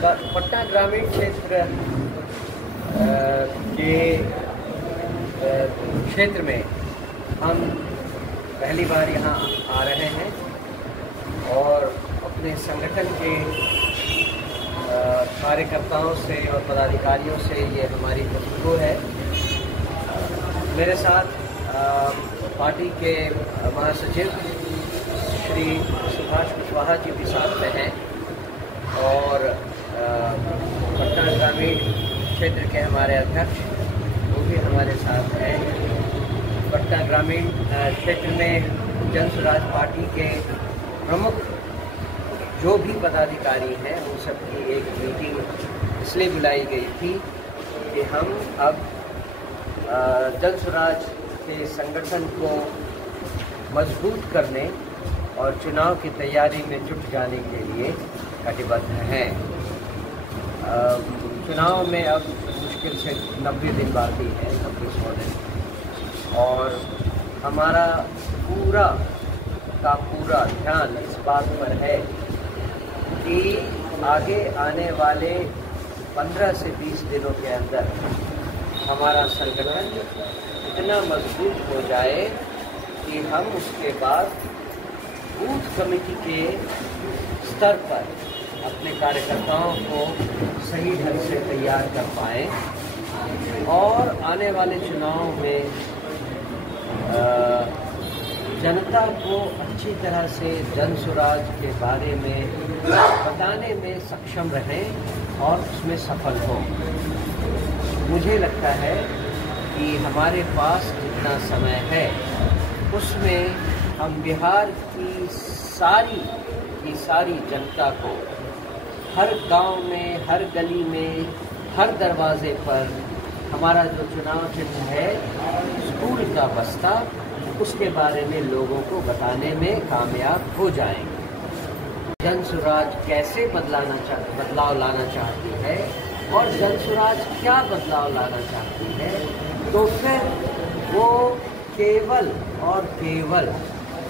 पटना ग्रामीण क्षेत्र के क्षेत्र में हम पहली बार यहाँ आ रहे हैं और अपने संगठन के कार्यकर्ताओं से और पदाधिकारियों से ये हमारी गुफ्तगू है। मेरे साथ पार्टी के महासचिव श्री सुभाष कुशवाहा जी भी साथ में हैं और पटना ग्रामीण क्षेत्र के हमारे अध्यक्ष वो भी हमारे साथ हैं। पटना ग्रामीण क्षेत्र में जन स्वराज पार्टी के प्रमुख जो भी पदाधिकारी हैं उन सबकी एक मीटिंग इसलिए बुलाई गई थी कि हम अब जन स्वराज के संगठन को मजबूत करने और चुनाव की तैयारी में जुट जाने के लिए कटिबद्ध हैं। चुनाव में अब मुश्किल से 90 दिन बाकी है, 90-100 दिन, और हमारा पूरा का पूरा ध्यान इस बात पर है कि आगे आने वाले 15 से 20 दिनों के अंदर हमारा संगठन इतना मजबूत हो जाए कि हम उसके बाद बूथ कमेटी के स्तर पर अपने कार्यकर्ताओं को सही ढंग से तैयार कर पाएँ और आने वाले चुनाव में जनता को अच्छी तरह से जन स्वराज के बारे में बताने में सक्षम रहें और उसमें सफल हों। मुझे लगता है कि हमारे पास जितना समय है उसमें हम बिहार की सारी जनता को हर गांव में, हर गली में, हर दरवाजे पर हमारा जो चुनाव चिन्ह है स्कूल का बस्ता, उसके बारे में लोगों को बताने में कामयाब हो जाएंगे। जन स्वराज कैसे बदलाव लाना चाहती है और जन स्वराज क्या बदलाव लाना चाहती है, तो फिर वो केवल और केवल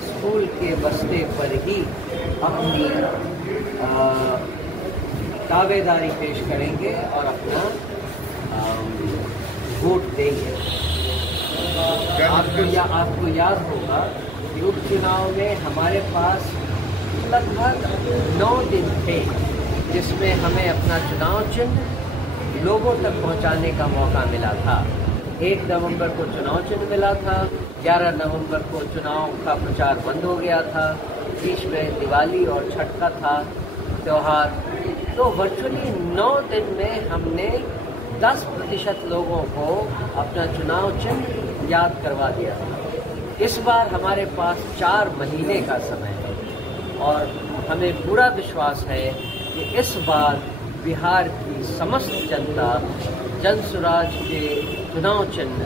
स्कूल के बस्ते पर ही अपनी दावेदारी पेश करेंगे और अपना वोट देंगे। आपको याद होगा कि उपचुनाव में हमारे पास लगभग 9 दिन थे जिसमें हमें अपना चुनाव चिन्ह लोगों तक पहुंचाने का मौका मिला था। 1 नवंबर को चुनाव चिन्ह मिला था, 11 नवंबर को चुनाव का प्रचार बंद हो गया था, बीच में दिवाली और छठ का था त्यौहार। तो वर्चुअली 9 दिन में हमने 10% लोगों को अपना चुनाव चिन्ह याद करवा दिया था। इस बार हमारे पास 4 महीने का समय है और हमें पूरा विश्वास है कि इस बार बिहार की समस्त जनता जन स्वराज के चुनाव चिन्ह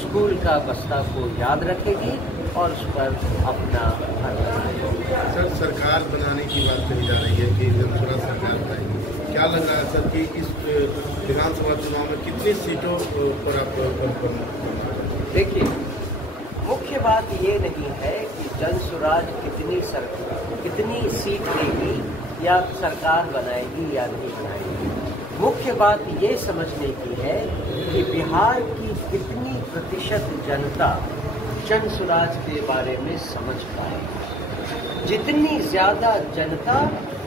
स्कूल का बस्ता को याद रखेगी और उस पर अपना हक बनाएगी। सर, सरकार बनाने की बात कही जा रही है कि जन स्वराज सरकार बनाएगी। क्या लग रहा है सर कि इस विधानसभा चुनाव में कितनी सीटों पर आप देखिए, मुख्य बात ये नहीं है कि जन स्वराज कितनी सीट लेगी या सरकार बनाएगी या नहीं बनाएगी। मुख्य बात ये समझने की है कि बिहार की कितनी प्रतिशत जनता जन स्वराज के बारे में समझ पाए। जितनी ज़्यादा जनता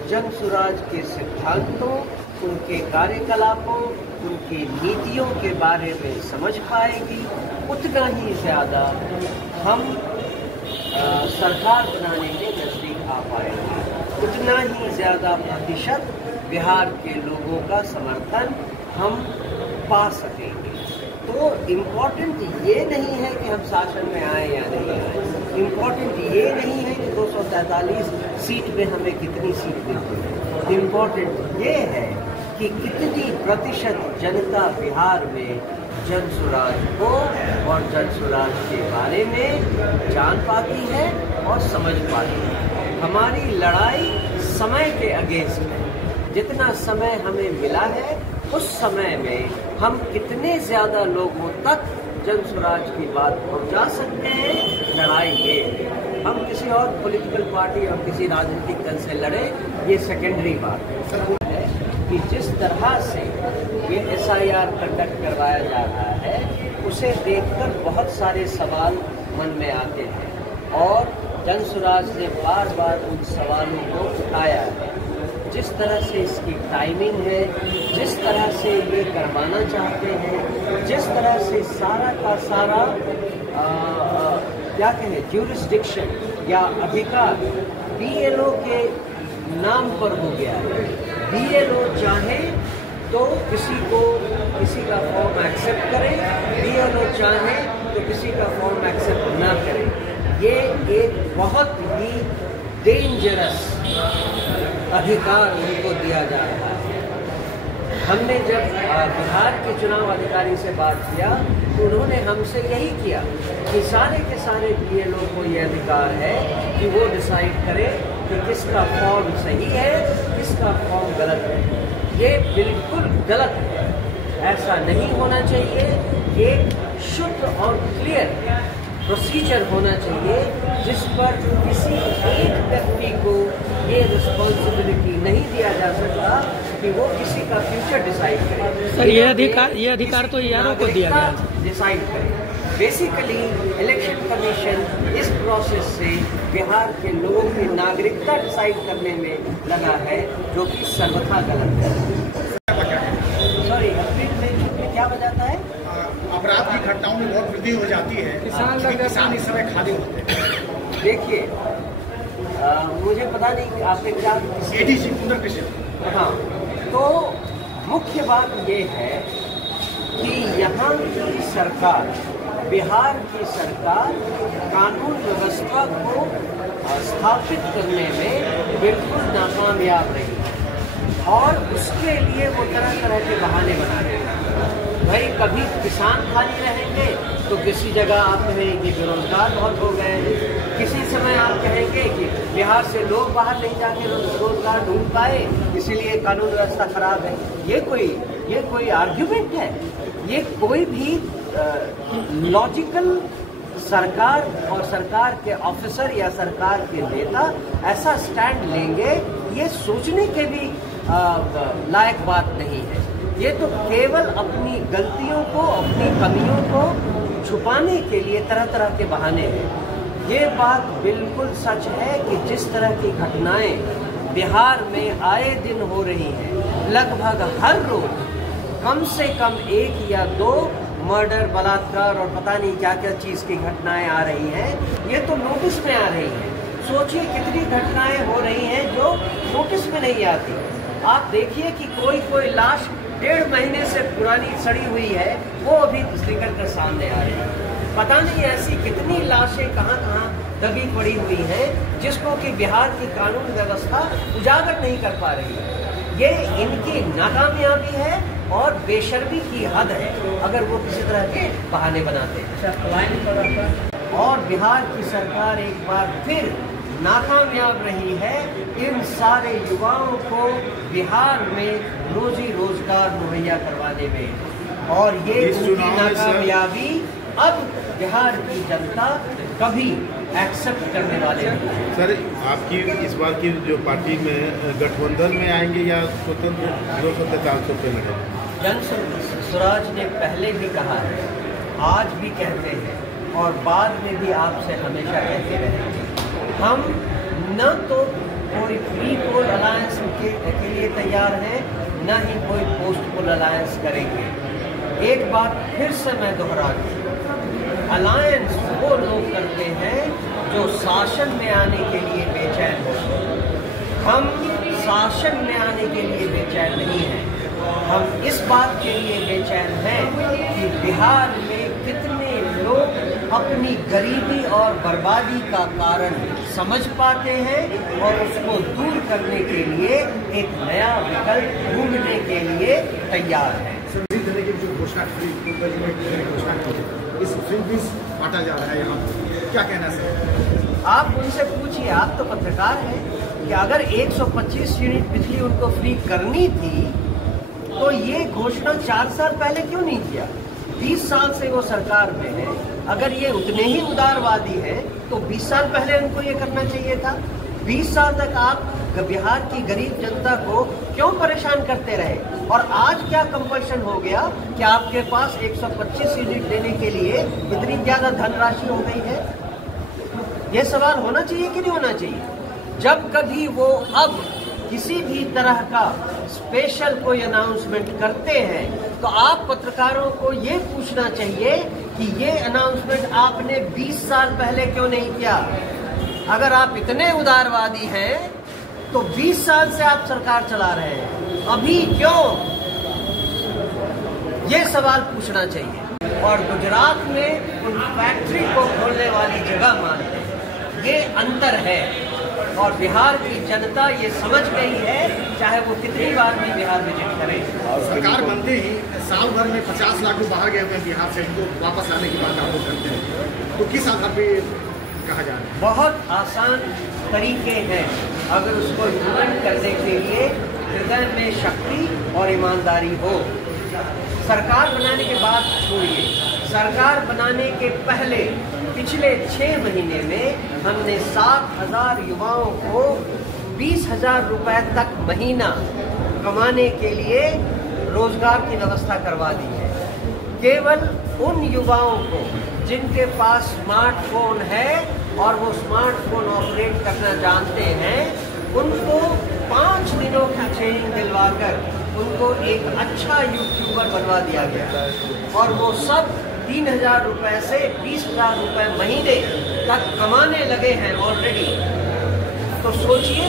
जन स्वराज के सिद्धांतों, उनके कार्यकलापों, उनकी नीतियों के बारे में समझ पाएगी, उतना ही ज़्यादा हम सरकार बनाने के नज़दीक आ पाएंगे, उतना ही ज़्यादा प्रतिशत बिहार के लोगों का समर्थन हम पा सकेंगे। तो इम्पोर्टेंट ये नहीं है कि हम शासन में आए या नहीं आए, इम्पोर्टेंट ये नहीं है कि 243 सीट में हमें कितनी सीट मिलती है। इम्पोर्टेंट ये है कि कितनी प्रतिशत जनता बिहार में जन स्वराज को और जन स्वराज के बारे में जान पाती है और समझ पाती है। हमारी लड़ाई समय के अगेंस्ट है। जितना समय हमें मिला है उस समय में हम कितने ज़्यादा लोगों तक जन स्वराज की बात पहुंचा सकते हैं, लड़ाई ये है। हम किसी और पॉलिटिकल पार्टी और किसी राजनीतिक दल से लड़े, ये सेकेंडरी बात है कि जिस तरह से ये SIR कंडक्ट करवाया जा रहा है, उसे देखकर बहुत सारे सवाल मन में आते हैं और जनसुराज ने बार बार उन सवालों को उठाया है। जिस तरह से इसकी टाइमिंग है, जिस तरह से ये करवाना चाहते हैं, जिस तरह से सारा का सारा क्या कहें ज्यूरिसडिक्शन या अधिकार BLO के नाम पर हो गया है। BLO चाहे तो किसी का फॉर्म एक्सेप्ट करे, BLO चाहे तो किसी का फॉर्म एक्सेप्ट ना करे। ये एक बहुत ही डेंजरस अधिकार उनको दिया जा रहा है। हमने जब बिहार के चुनाव अधिकारी से बात किया तो उन्होंने हमसे यही किया कि सारे के सारे BLO को ये अधिकार है कि वो डिसाइड करे कि किसका फॉर्म सही है, किसका फॉर्म गलत है। ये बिल्कुल गलत है, ऐसा नहीं होना चाहिए। एक शुद्ध और क्लियर प्रोसीजर होना चाहिए जिस पर किसी एक व्यक्ति को ये रिस्पॉन्सिबिलिटी नहीं दिया जा सकता कि वो किसी का फ्यूचर डिसाइड करे। सर ये अधिकार तो ERO को दिया गया डिसाइड करे। बेसिकली इलेक्शन कमीशन इस प्रोसेस से बिहार के लोगों की नागरिकता डिसाइड करने में लगा है, जो कि सर्वथा गलत है। सॉरी, में क्या बजाता है? अपराध की घटनाओं में बहुत वृद्धि हो जाती है। किसान इस समय खाली होते हैं। देखिए, मुझे पता नहीं आपने क्या ADC कुंदर कृष्ण। हाँ, तो मुख्य बात ये है कि यहाँ की सरकार, बिहार की सरकार कानून व्यवस्था को स्थापित करने में बिल्कुल नाकामयाब रही और उसके लिए वो तरह तरह के बहाने बना रहे हैं। भाई कभी किसान खाली रहेंगे तो किसी जगह आप कहेंगे कि बेरोजगार बहुत हो गए हैं, किसी समय आप कहेंगे कि बिहार से लोग बाहर नहीं जाके रोजगार ढूंढ पाए इसीलिए कानून व्यवस्था खराब है। ये कोई आर्ग्यूमेंट है? ये कोई भी लॉजिकल सरकार और सरकार के ऑफिसर या सरकार के नेता ऐसा स्टैंड लेंगे, ये सोचने के भी लायक बात नहीं है। ये तो केवल अपनी गलतियों को, अपनी कमियों को छुपाने के लिए तरह तरह के बहाने हैं। ये बात बिल्कुल सच है कि जिस तरह की घटनाएं बिहार में आए दिन हो रही हैं, लगभग हर रोज कम से कम 1 या 2 मर्डर, बलात्कार और पता नहीं क्या क्या चीज की घटनाएं आ रही हैं, ये तो नोटिस में आ रही हैं। सोचिए कितनी घटनाएं हो रही हैं जो नोटिस में नहीं आती। आप देखिए कि कोई लाश 1.5 महीने से पुरानी सड़ी हुई है, वो अभी निकल कर सामने आ रही है। पता नहीं ऐसी कितनी लाशें कहाँ दबी पड़ी हुई हैं जिसको कि बिहार की कानून व्यवस्था उजागर नहीं कर पा रही है। ये इनकी नाकामयाबी है और बेशर्मी की हद है अगर वो किसी तरह के बहाने बनाते हैं। और बिहार की सरकार एक बार फिर नाकामयाब रही है इन सारे युवाओं को बिहार में रोजी रोजगार मुहैया करवाने में, और ये उनकी नाकामयाबी अब बिहार की जनता कभी एक्सेप्ट करने वाले नहीं। सर, आपकी इस बार की जो पार्टी में गठबंधन में आएंगे या स्वतंत्र 243 पे लड़ेंगे? जनसुराज ने पहले भी कहा है, आज भी कहते हैं और बाद में भी आपसे हमेशा कहते रहेंगे, हम न तो कोई प्री पोल अलायंस के लिए तैयार हैं, न ही कोई पोस्ट पोल अलायंस करेंगे। एक बात फिर से मैं दोहरा दूं, अलायंस वो लोग करते हैं जो शासन में आने के लिए बेचैन होते हैं। हम शासन में आने के लिए बेचैन नहीं हैं। हम इस बात के लिए बेचैन हैं कि बिहार में कितने लोग अपनी गरीबी और बर्बादी का कारण समझ पाते हैं और उसको दूर करने के लिए एक नया विकल्प ढूंढने के लिए तैयार हैं। संसदीय देने की जो घोषणा इस फीस बांटा जा रहा है, यहाँ क्या कहना है? आप उनसे पूछिए, आप तो पत्रकार हैं, कि अगर 125 यूनिट बिजली उनको फ्री करनी थी तो ये घोषणा 4 साल पहले क्यों नहीं किया? 20 साल से वो सरकार में है। अगर ये उतने ही उदारवादी हैं तो 20 साल पहले उनको ये करना चाहिए था। 20 साल तक आप बिहार की गरीब जनता को क्यों परेशान करते रहे? और आज क्या कंपल्शन हो गया कि आपके पास 125 यूनिट देने के लिए इतनी ज्यादा धनराशि हो गई है? ये सवाल होना चाहिए कि नहीं होना चाहिए? जब कभी वो अब किसी भी तरह का स्पेशल कोई अनाउंसमेंट करते हैं तो आप पत्रकारों को ये पूछना चाहिए कि ये अनाउंसमेंट आपने 20 साल पहले क्यों नहीं किया? अगर आप इतने उदारवादी हैं तो 20 साल से आप सरकार चला रहे हैं, अभी क्यों? ये सवाल पूछना चाहिए। और गुजरात में उन फैक्ट्री को खोलने वाली जगह मानते हैं, ये अंतर है। और बिहार की जनता ये समझ गई है, चाहे वो कितनी बार भी बिहार विजिट करें। सरकार बनते ही साल भर में 50 लाख लोग बाहर गए हुए बिहार से, इनको वापस लाने की बात आप लोग करते हैं, तो किस आधार पे कहा जा रहा है? बहुत आसान तरीके हैं। अगर उसको इम्प्लीमेंट करने के लिए हृदय में शक्ति और ईमानदारी हो। सरकार बनाने के बाद छोड़िए, सरकार बनाने के पहले पिछले 6 महीने में हमने 7,000 युवाओं को 20,000 रुपए तक महीना कमाने के लिए रोजगार की व्यवस्था करवा दी है। केवल उन युवाओं को जिनके पास स्मार्टफोन है और वो स्मार्टफोन ऑपरेट करना जानते हैं, उनको 5 दिनों की ट्रेनिंग दिलवाकर उनको एक अच्छा यूट्यूबर बनवा दिया गया और वो सब 3,000 रुपए से 20,000 रुपए महीने तक कमाने लगे हैं ऑलरेडी। तो सोचिए,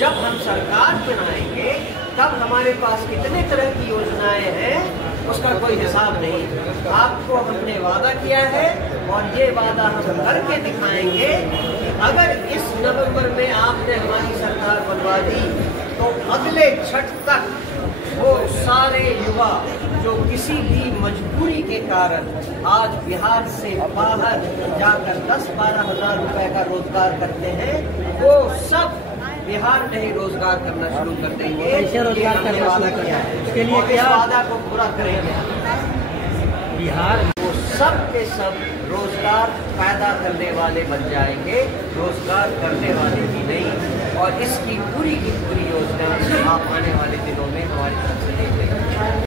जब हम सरकार बनाएंगे तब हमारे पास कितने तरह की योजनाएं हैं, उसका कोई हिसाब नहीं। आपको हमने वादा किया है और ये वादा हम करके दिखाएंगे कि अगर इस नवंबर में आपने हमारी सरकार बनवा दी तो अगले छठ तक वो सारे युवा जो किसी भी मजबूरी के कारण आज बिहार से बाहर जाकर 10-12 हजार रुपए का रोजगार करते हैं, वो सब बिहार में ही रोजगार करना शुरू कर देंगे। कैसे रोजगार करने वादा किया है, इसके लिए इस वादा को पूरा करेंगे। बिहार वो सब के सब रोजगार पैदा करने वाले बन जाएंगे, रोजगार करने वाले भी नहीं। और इसकी पूरी की पूरी योजना आप आने वाले दिनों में हमारी तरफ से देखेंगे।